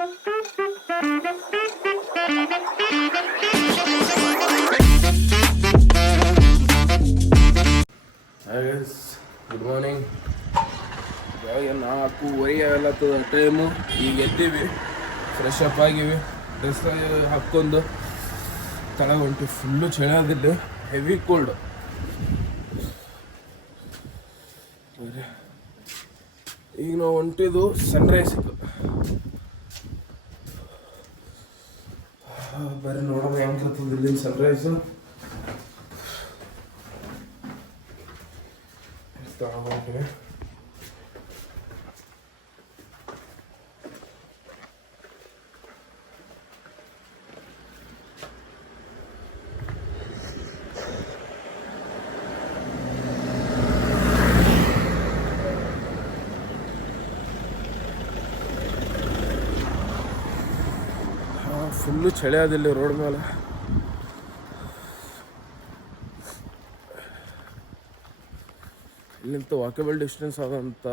Good morning. ಬೆಳಗ್ಗೆ 4:30 ಆಗಲತ್ತದ time. ಈಗ ಎದ್ದೀವಿ, fresh up ಆಗಿವಿ, dress ಹಾಕ್ಕೊಂಡು ತಳ ಹೊಂಟಿ. ಫುಲ್ಲು ಚಳಿ ಆದಿಲ್ಲ, ಹೆವಿ ಕೋಲ್ಡ್. ಈಗ ನಾವು ಹೊಂಟಿದ್ದು ಸನ್ರೈಸಿಗೆ. ಬರೀ ನೋಡೋಣ ಹೆಂಗೆ ಹತ್ತದ ಇಲ್ಲಿನ ಸನ್ರೈಸು. ಹೊಂಟಿವಿ. ಫುಲ್ಲು ಚಳಿ ಆದಿಲ್ಲ ರೋಡ್ ಮೇಲೆ. ಇಲ್ಲಿಂದ ವಾಕೇಬಲ್ ಡಿಸ್ಟೆನ್ಸ್ ಆದಂತ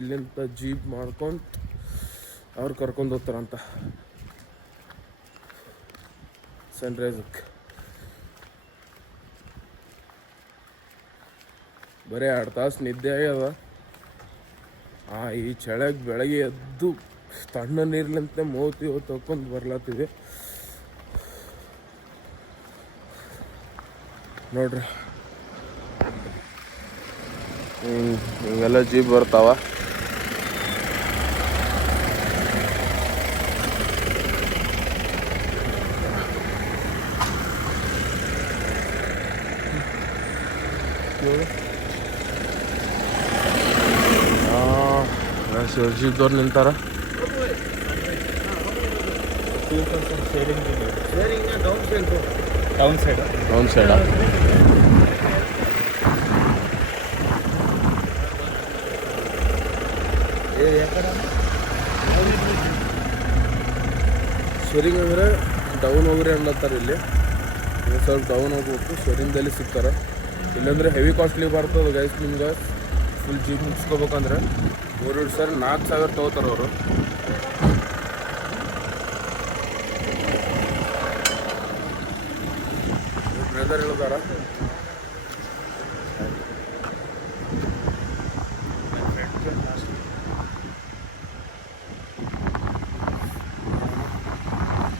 ಇಲ್ಲಿಂದ ಜೀಪ್ ಮಾಡ್ಕೊಂಡು ಅವ್ರು ಕರ್ಕೊಂಡು ಹೋಗ್ತಾರಂತ ಸನ್ರೈಸಕ್ಕೆ. ಬರೀ 2 ತಾಸು ನಿದ್ದೆ ಆಗ್ಯದ. ಈ ಚಳಿಗೆ ಬೆಳಗ್ಗೆ ಎದ್ದು ತಣ್ಣ ನೀರ್ಲಿಂತ ಮೂತಿ ತಗೊಂಡು ಬರ್ಲತ್ತೀವಿ ನೋಡ್ರಿ. ಹಿಂಗೆಲ್ಲ ಜೀಪ್ ಬರ್ತಾವ. ಜೀಪ್ದವ್ರು ನಿಂತಾರ. ಡೌನ್ ಸೈಡ್ ಶೇರಿಂಗ್ ಅಂದರೆ ಡೌನ್ ಹೋಗ್ರಿ ಅನ್ಲತ್ತಾರ. ಇಲ್ಲಿ ಸ್ವಲ್ಪ ಡೌನ್ ಹೋಗ್ಬೇಕು, ಶೇರಿಂಗ್ದಲ್ಲಿ ಸಿಗ್ತಾರೆ. ಇಲ್ಲಾಂದ್ರೆ ಹೆವಿ ಕಾಸ್ಟ್ಲಿ ಬರ್ತದೆ ಗೈಸ್. ನಿಮ್ಗೆ ಫುಲ್ ಜೀಪ್ ಮುಗಿಸ್ಕೋಬೇಕಂದ್ರೆ 4,000 ತೊಗೋತಾರೆ ಅವರು. ಬ್ರದರ್ ಹೇಳ್ತಾರ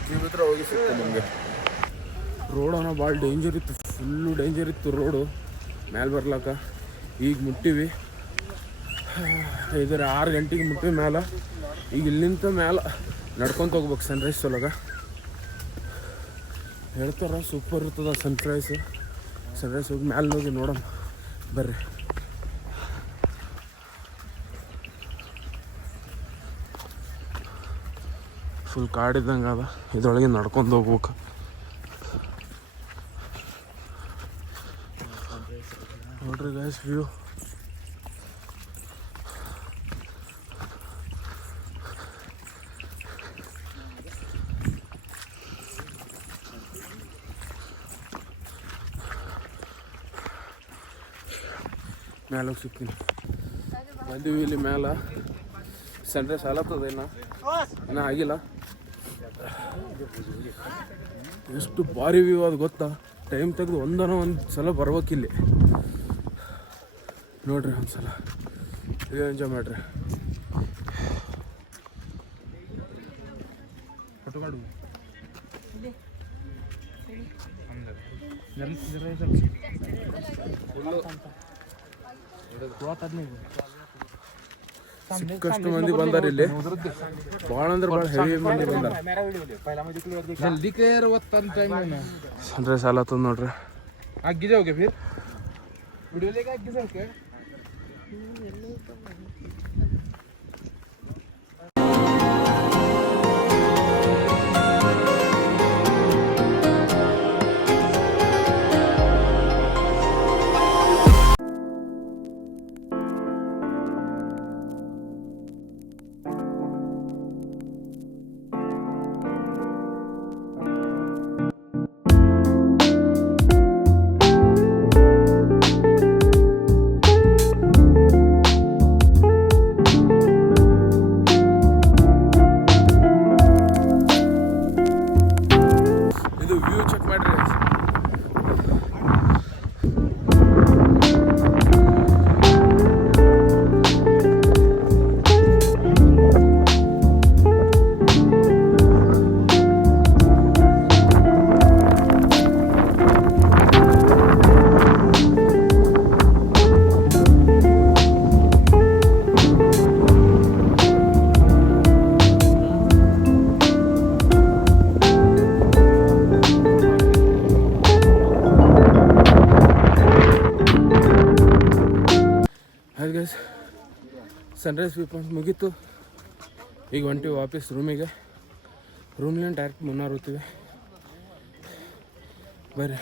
ಜೀಪ್ ಹತ್ರ ಹೋಗಿ ಸಿಗ್ತದೆ ನಿಮಗೆ. ರೋಡನ ಭಾಳ ಡೇಂಜರ್ ಇತ್ತು, ಫುಲ್ಲು ಡೇಂಜರ್ ಇತ್ತು ರೋಡು ಮ್ಯಾಲೆ ಬರ್ಲಾಕ. ಈಗ ಮುಟ್ಟಿವಿ, 6 ಗಂಟೆಗೆ ಮುಟ್ಟಿವಿ ಮ್ಯಾಲೆ. ಈಗ ಇಲ್ಲಿಂದ ಮ್ಯಾಲೆ ನಡ್ಕೊತ ಹೋಗ್ಬೇಕು ಸನ್ರೈಸ್ ಒಳಗೆ. ಹೇಳ್ತಾರ ಸೂಪರ್ ಇರ್ತದ ಸನ್ರೈಸ್ ಹೋಗಿ ಮ್ಯಾಲೆ ಹೋಗಿ ನೋಡೋಣ ಬರ್ರಿ. ಫುಲ್ ಕಾಡಿದ್ದಂಗೆ ಅದ, ಇದ್ರೊಳಗೆ ನಡ್ಕೊಂಡು ಹೋಗ್ಬೇಕು. ನೋಡ್ರಿ ಗೈಸ್ ವ್ಯೂ. ಮ್ಯಾಲೆ ಹೋಗಿ ಸಿಗ್ತೀನಿ. ಬಂದೀವಿ ಇಲ್ಲಿ ಮ್ಯಾಲೆ. ಸನ್ರೈಸ್ ಆಲತ್ತದ, ಇನ್ನೂ ಆಗಿಲ್ಲ. ಎಷ್ಟು ಭಾರಿ ವ್ಯೂ ಅದು ಗೊತ್ತಾ. ಟೈಮ್ ತೆಗೆದು ಒಂದು ಸಲ ಬರ್ಬೇಕಿಲ್ಲಿ ನೋಡ್ರಿ. ಒಂದ್ಸಲ ವ್ಯೂ ಎಂಜಾಯ್ ಮಾಡ್ರಿ. ಸಿಕ್ಕಷ್ಟು ಮಂದಿ ಬಂದಾರ ಇಲ್ಲಿ. ಭಾಳ ಅಂದ್ರೆ ಭಾಳ ಹೆವಿ ಮಂದಿ ಬಂದಾರ. ಸನ್ರೈಸ್ ಆಲತ್ತದ ನೋಡ್ರಿ. ಸನ್ರೈಸ್ ವ್ಯೂ ಪಾಯಿಂಟ್ ಮುಗೀತು. ಈಗ ಹೊಂಟಿವಿ ವಾಪಸ್ ರೂಮಿಗೆ. ರೂಮ್ಲಿಂದ ಡೈರೆಕ್ಟ್ ಮುನ್ನಾರ್ ಹೋಗ್ತೀವಿ. ಬರ್ರಿ,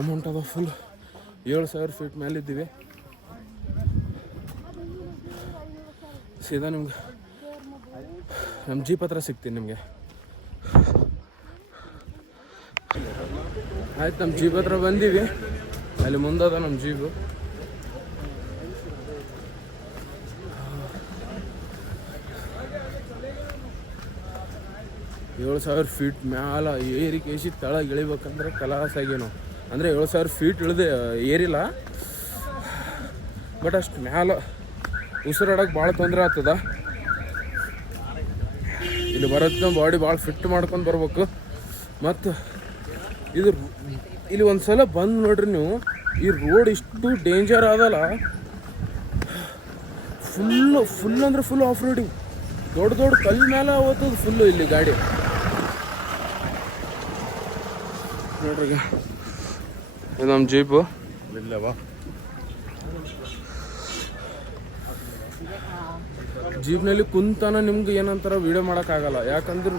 ಅಮೌಂಟ್ ಅದ ಫುಲ್ 7,000 ಫೀಟ್ ಮೇಲೆ ಇದ್ದೀವಿ. ಸೀದಾ ನಿಮ್ಗೆ ನಮ್ಮ ಜೀಪ್ ಹತ್ರ ಸಿಗ್ತೀನಿ ನಿಮಗೆ. ಆಯ್ತು, ನಮ್ಮ ಜೀಪ್ ಹತ್ರ ಬಂದೀವಿ. ಅಲ್ಲಿ ಮುಂದದ ನಮ್ಮ ಜೀಬು. ಏಳು 7,000 ಫೀಟ್ ಮ್ಯಾಲ ಏರಿ ಕೇಸಿ ತಳಗೆ ಇಳಿಬೇಕಂದ್ರೆ ಕಲಾಸ ಆಗಿ ನಾವು. ಅಂದರೆ 7,000 ಫೀಟ್ ಇಳಿದೆ ಏರಿಲ್ಲ, ಬಟ್ ಅಷ್ಟು ಮ್ಯಾಲ ಉಸಿರಾಡೋಕೆ ಭಾಳ ತೊಂದರೆ ಆಗ್ತದ. ಇಲ್ಲಿ ಬರೋದನ್ನ ಬಾಡಿ ಭಾಳ ಫಿಟ್ ಮಾಡ್ಕೊಂಡು ಬರ್ಬೇಕು. ಮತ್ತು ಇದು ಇಲ್ಲಿ ಒಂದು ಸಲ ಬಂದು ನೋಡ್ರಿ ನೀವು, ಈ ರೋಡ್ ಇಷ್ಟು ಡೇಂಜರ್ ಆದಲ್ಲ. ಫುಲ್ ಅಂದ್ರೆ ಫುಲ್ ಆಫ್ ರೋಡಿಂಗ್. ದೊಡ್ಡ ದೊಡ್ಡ ಕಲ್ಲು ಮೇಲೆ ಹೋಗ್ತದೆ ಫುಲ್ಲು ಇಲ್ಲಿ ಗಾಡಿ. ನೋಡ್ರಿ, ಇದು ನಮ್ಮ ಜೀಪು. ಜೀಪ್ನಲ್ಲಿ ಕುಂತಾನ ನಿಮ್ಗೆ ಏನಂತಾರ ವೀಡಿಯೋ ಮಾಡೋಕ್ಕಾಗಲ್ಲ. ಯಾಕಂದ್ರೆ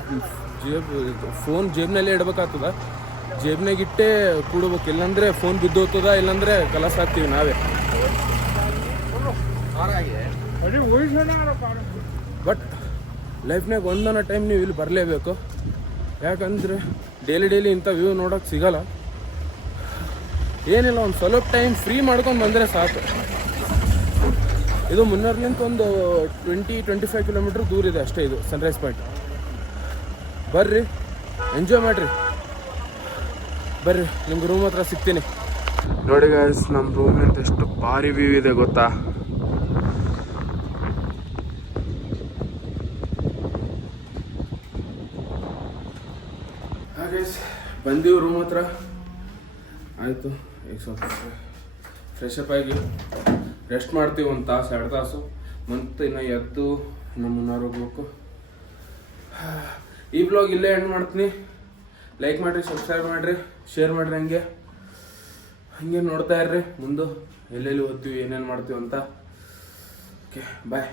ಫೋನ್ ಜೇಬ್ನಲ್ಲೇ ಇಡ್ಬೇಕಾಗ್ತದ. ಜೇಬ್ನಾಗ ಇಟ್ಟೇ ಕೂಡ್ಬೇಕು, ಇಲ್ಲಾಂದ್ರೆ ಫೋನ್ ಬಿದ್ದೋಗ್ತದ, ಇಲ್ಲಾಂದ್ರೆ ಕಲಸ ಆಗ್ತೀವಿ ನಾವೇ. ಬಟ್ ಲೈಫ್ನಾಗ ಒಂದೊಂದು ಟೈಮ್ ನೀವು ಇಲ್ಲಿ ಬರಲೇಬೇಕು. ಯಾಕಂದ್ರೆ ಡೈಲಿ ಇಂಥ ವ್ಯೂ ನೋಡೋಕೆ ಸಿಗಲ್ಲ. ಏನಿಲ್ಲ, ಒಂದು ಸ್ವಲ್ಪ ಟೈಮ್ ಫ್ರೀ ಮಾಡ್ಕೊಂಡು ಬಂದರೆ ಸಾಕು. ಇದು ಮುನ್ನಾರ್ಲಿಂತ ಒಂದು 20-25 ಕಿಲೋಮೀಟ್ರ್ ದೂರ ಇದೆ ಅಷ್ಟೇ ಇದು ಸನ್ರೈಸ್ ಪಾಯಿಂಟ್. ಬರ್ರಿ, ಎಂಜಾಯ್ ಮಾಡಿರಿ. ಬರ್ರಿ, ನಿಮ್ಗೆ ರೂಮ್ ಹತ್ರ ಸಿಗ್ತೀನಿ. ನೋಡಿ ಗಾಯ್ಸ್, ನಮ್ಮ ರೂಮ್ನಿಂದ ಎಷ್ಟು ಭಾರಿ ವ್ಯೂ ಇದೆ ಗೊತ್ತಾ. ಹಾಗೆ ಬಂದೀವಿ ರೂಮ್ ಹತ್ರ. ಆಯಿತು, ಈಗ ಸ್ವಲ್ಪ ಫ್ರೆಶಪ್ ಆಗಿ ರೆಸ್ಟ್ ಮಾಡ್ತೀವಿ 1 ತಾಸು 2 ತಾಸು. ಮತ್ತು ಇನ್ನು ಎದ್ದು ನಮ್ಮ ಮುನ್ನಾರ್ ಹೋಗ್ಬೇಕು. ಈ ಬ್ಲಾಗ್ ಇಲ್ಲೇ ಎಂಡ್ ಮಾಡ್ತೀನಿ. ಲೈಕ್ ಮಾಡಿರಿ, ಸಬ್ಸ್ಕ್ರೈಬ್ ಮಾಡಿರಿ, ಶೇರ್ ಮಾಡಿರಿ. ಹಂಗೆ ನೋಡ್ತಾ ಇರ್ರಿ ಮುಂದೆ ಎಲ್ಲೆಲ್ಲಿ ಓದ್ತೀವಿ, ಏನೇನು ಮಾಡ್ತೀವಿ ಅಂತ. ಓಕೆ, ಬಾಯ್.